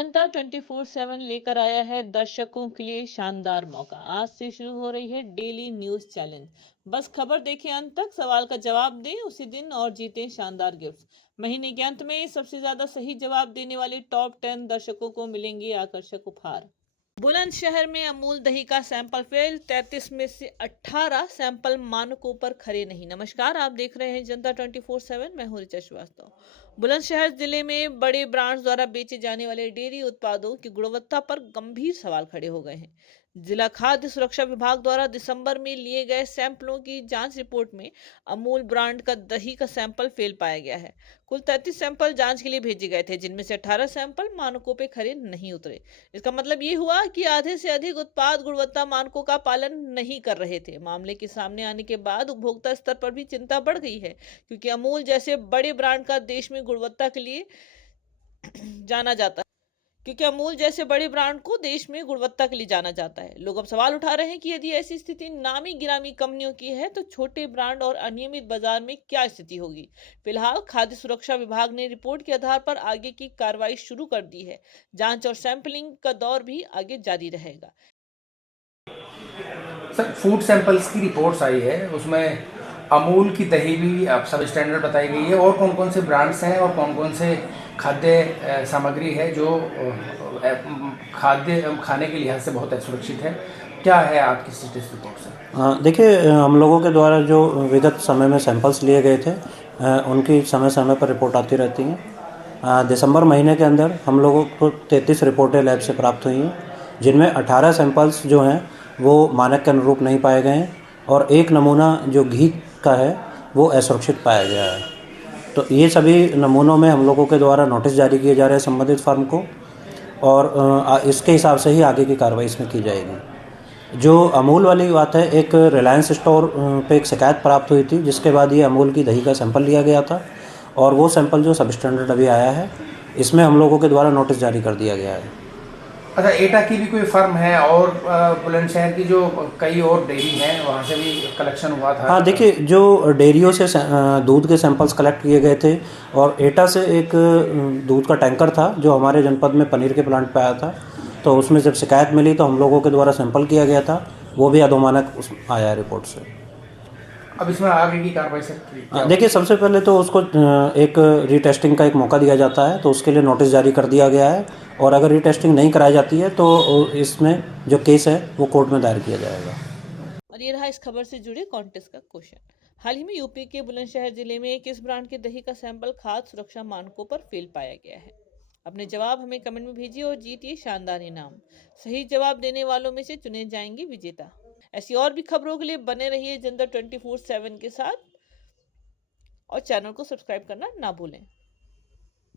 जनता 24/7 लेकर आया है दर्शकों के लिए शानदार मौका। आज से शुरू हो रही है डेली न्यूज चैलेंज। बस खबर देखें अंत तक, सवाल का जवाब दें उसी दिन और जीतें शानदार गिफ्ट। महीने के अंत में सबसे ज्यादा सही जवाब देने वाले टॉप 10 दर्शकों को मिलेंगे आकर्षक उपहार। बुलंदशहर में अमूल दही का सैंपल फेल, 33 में से 18 सैंपल मानकों पर खरे नहीं। नमस्कार, आप देख रहे हैं जनता 24/7। मैं हूं ऋचा श्रीवास्तव। बुलंदशहर जिले में बड़े ब्रांड्स द्वारा बेचे जाने वाले डेयरी उत्पादों की गुणवत्ता पर गंभीर सवाल खड़े हो गए हैं। जिला खाद्य सुरक्षा विभाग द्वारा दिसंबर में लिए गए सैंपलों की जांच रिपोर्ट में अमूल ब्रांड का दही का सैंपल फेल पाया गया है। कुल 33 सैंपल जांच के लिए भेजे गए थे, जिनमें से 18 सैंपल मानकों पे खरे नहीं उतरे। इसका मतलब ये हुआ कि आधे से अधिक उत्पाद गुणवत्ता मानकों का पालन नहीं कर रहे थे। मामले के सामने आने के बाद उपभोक्ता स्तर पर भी चिंता बढ़ गई है, क्योंकि अमूल जैसे बड़े ब्रांड का देश में गुणवत्ता के लिए जाना जाता है क्योंकि अमूल जैसे बड़े ब्रांड को देश में गुणवत्ता के लिए जाना जाता है। लोग अब सवाल उठा रहे हैं कि यदि ऐसी स्थिति नामी गिरामी कंपनियों की है तो छोटे ब्रांड और अनियमित बाजार में क्या स्थिति होगी। फिलहाल खाद्य सुरक्षा विभाग ने रिपोर्ट के आधार पर आगे की कार्रवाई शुरू कर दी है। जांच और सैंपलिंग का दौर भी आगे जारी रहेगा। सर, फूड सैंपल्स की रिपोर्ट्स आई है, उसमें अमूल की दही भी आप सब स्टैंडर्ड बताई गई है, और कौन कौन से ब्रांड्स हैं और कौन कौन से खाद्य सामग्री है जो खाद्य खाने के लिहाज से बहुत सुरक्षित है। क्या है आपकी स्टेटस रिपोर्ट से? देखिए, हम लोगों के द्वारा जो विगत समय में सैंपल्स लिए गए थे, उनकी समय समय पर रिपोर्ट आती रहती हैं। दिसंबर महीने के अंदर हम लोगों को 33 रिपोर्टें लैब से प्राप्त हुई हैं, जिनमें 18 सैंपल्स जो हैं वो मानक के अनुरूप नहीं पाए गए हैं, और एक नमूना जो घी का है वो असुरक्षित पाया गया है। तो ये सभी नमूनों में हम लोगों के द्वारा नोटिस जारी किए जा रहे हैं संबंधित फर्म को, और इसके हिसाब से ही आगे की कार्रवाई इसमें की जाएगी। जो अमूल वाली बात है, एक रिलायंस स्टोर पे एक शिकायत प्राप्त हुई थी, जिसके बाद ये अमूल की दही का सैंपल लिया गया था, और वो सैंपल जो सब स्टैंडर्ड अभी आया है, इसमें हम लोगों के द्वारा नोटिस जारी कर दिया गया है। अच्छा, एटा की भी कोई फर्म है, और बुलंदशहर की जो कई और डेयरी हैं वहाँ से भी कलेक्शन हुआ था? हाँ, देखिए, जो डेयरियों से दूध के सैंपल्स कलेक्ट किए गए थे, और एटा से एक दूध का टैंकर था जो हमारे जनपद में पनीर के प्लांट पे आया था, तो उसमें जब शिकायत मिली तो हम लोगों के द्वारा सैंपल किया गया था, वो भी अधोमानक आया है रिपोर्ट से। अब इसमें आगे की कार्रवाई से देखिए, सबसे पहले तो उसको एक रीटेस्टिंग का एक मौका दिया जाता है, तो उसके लिए नोटिस जारी कर दिया गया है, और अगर रीटेस्टिंग नहीं कराई जाती है तो इसमें जो केस है वो कोर्ट में दायर किया जाएगा। और ये रहा इस खबर से जुड़े कॉन्टेस्ट का क्वेश्चन। हाल ही में यूपी के बुलंदशहर जिले में किस ब्रांड के दही का सैंपल खाद्य सुरक्षा मानकों पर फेल पाया गया है? अपने जवाब हमें कमेंट में भेजिए और जीतिए शानदार इनाम। सही जवाब देने वालों में से चुने जाएंगे विजेता। ऐसी और भी खबरों के लिए बने रहिए जनता 24/7 के साथ, और चैनल को सब्सक्राइब करना ना भूलें।